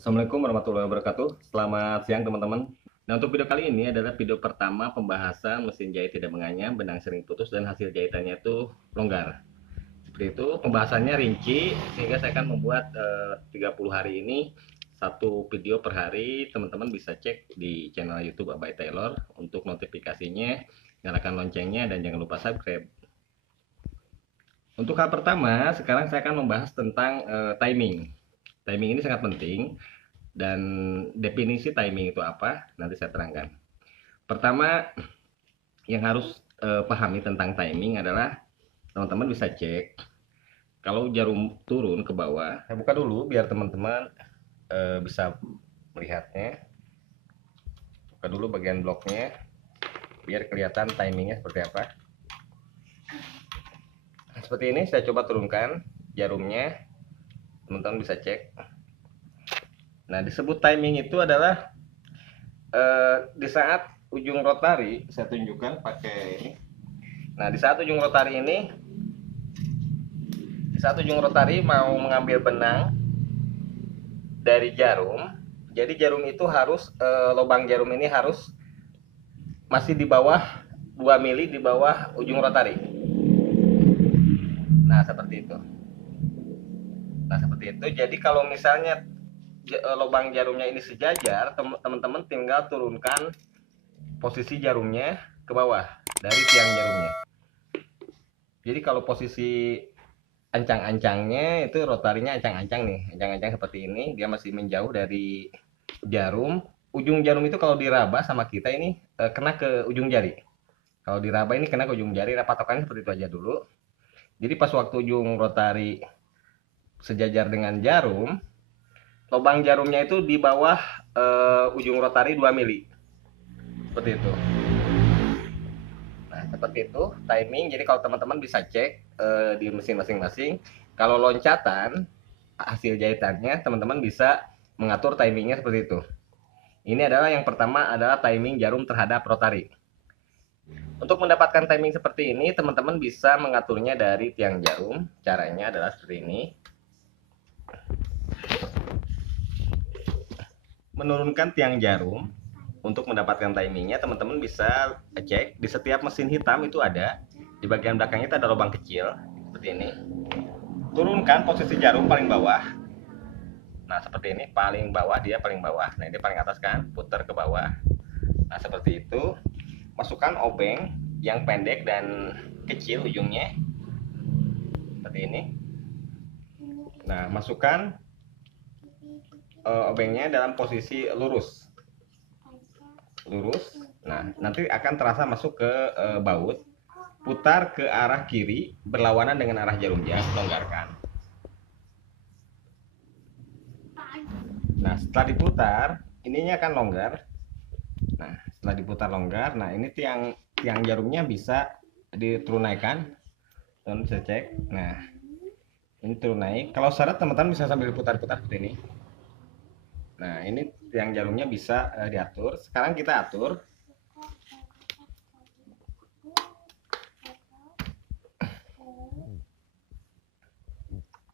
Assalamualaikum warahmatullahi wabarakatuh. Selamat siang teman-teman. Nah, untuk video kali ini adalah video pertama pembahasan mesin jahit tidak menganyam, benang sering putus, dan hasil jahitannya itu longgar. Seperti itu, pembahasannya rinci, sehingga saya akan membuat 30 hari ini satu video per hari. Teman-teman bisa cek di channel YouTube Abai Taylor untuk notifikasinya, nyalakan loncengnya, dan jangan lupa subscribe. Untuk hal pertama, sekarang saya akan membahas tentang timing. Timing ini sangat penting. Dan definisi timing itu apa? Nanti saya terangkan. Pertama, yang harus pahami tentang timing adalah teman-teman bisa cek kalau jarum turun ke bawah. Saya buka dulu biar teman-teman bisa melihatnya. Buka dulu bagian bloknya biar kelihatan timingnya seperti apa. Seperti ini saya coba turunkan jarumnya. Teman-teman bisa cek. Nah, disebut timing itu adalah di saat ujung rotari, saya tunjukkan pakai ini. Nah, di saat ujung rotari mau mengambil benang dari jarum, jadi jarum itu harus lubang jarum ini harus masih di bawah 2 mili di bawah ujung rotari. Nah, seperti itu. Jadi kalau misalnya lubang jarumnya ini sejajar, teman-teman tinggal turunkan posisi jarumnya ke bawah dari tiang jarumnya. Jadi kalau posisi ancang-ancangnya itu rotarinya ancang-ancang nih, ancang-ancang seperti ini, dia masih menjauh dari jarum. Ujung jarum itu kalau diraba sama kita ini kena ke ujung jari. Kalau diraba ini kena ke ujung jari, patokannya seperti itu aja dulu. Jadi pas waktu ujung rotari sejajar dengan jarum, lubang jarumnya itu di bawah ujung rotari 2 mili. Seperti itu. Nah, seperti itu timing. Jadi kalau teman-teman bisa cek di mesin masing-masing. Kalau loncatan hasil jahitannya, teman-teman bisa mengatur timingnya seperti itu. Ini adalah yang pertama adalah timing jarum terhadap rotari. Untuk mendapatkan timing seperti ini, teman-teman bisa mengaturnya dari tiang jarum. Caranya adalah seperti ini. Menurunkan tiang jarum untuk mendapatkan timingnya, teman-teman bisa cek di setiap mesin hitam itu ada di bagian belakangnya itu ada lubang kecil seperti ini. Turunkan posisi jarum paling bawah. Nah, seperti ini, paling bawah, dia paling bawah. Nah, ini paling atas kan, putar ke bawah. Nah, seperti itu. Masukkan obeng yang pendek dan kecil ujungnya. Seperti ini. Nah, masukkan obengnya dalam posisi lurus. Lurus. Nah, nanti akan terasa masuk ke baut. Putar ke arah kiri berlawanan dengan arah jarum jahit, longgarkan. Nah, setelah diputar, ininya akan longgar. Nah, setelah diputar longgar, nah ini tiang jarumnya bisa diturunaikan. Teman bisa cek. Nah, ini turun naik. Kalau syarat teman-teman bisa sambil diputar-putar seperti ini. Nah, ini tiang jarumnya bisa diatur. Sekarang kita atur.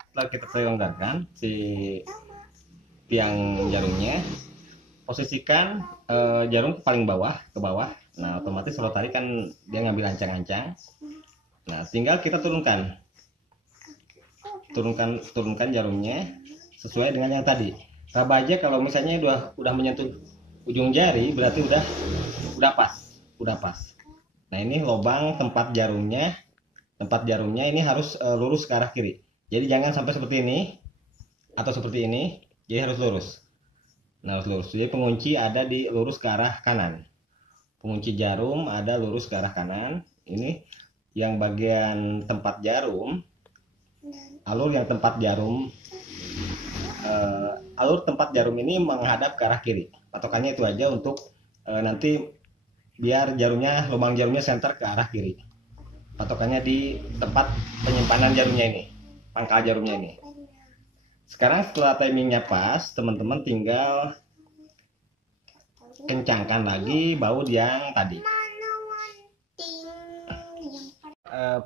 Setelah kita longgarkan si tiang jarumnya, posisikan jarum paling bawah ke bawah. Nah, otomatis rotari kan dia ngambil ancang-ancang. Nah, tinggal kita turunkan jarumnya sesuai dengan yang tadi. Raba aja kalau misalnya udah menyentuh ujung jari berarti udah pas. Nah, ini lubang tempat jarumnya ini harus lurus ke arah kiri. Jadi jangan sampai seperti ini atau seperti ini, jadi harus lurus. Nah, harus lurus. Jadi pengunci ada di lurus ke arah kanan. Pengunci jarum ada lurus ke arah kanan. Ini yang bagian tempat jarum, alur tempat jarum ini menghadap ke arah kiri. Patokannya itu aja untuk nanti biar lubang jarumnya center ke arah kiri. Patokannya di tempat penyimpanan jarumnya ini, pangkal jarumnya ini. Sekarang setelah timingnya pas, teman-teman tinggal kencangkan lagi baut yang tadi.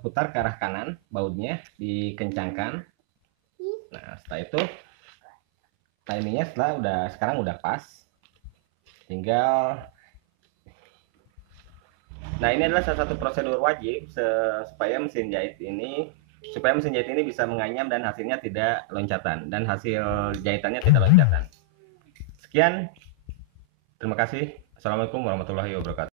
Putar ke arah kanan, bautnya dikencangkan. Nah, setelah itu timingnya sekarang udah pas, tinggal. Nah, ini adalah salah satu prosedur wajib supaya mesin jahit ini bisa menganyam dan hasilnya tidak loncatan, dan hasil jahitannya tidak loncatan. Sekian, terima kasih. Assalamualaikum warahmatullahi wabarakatuh.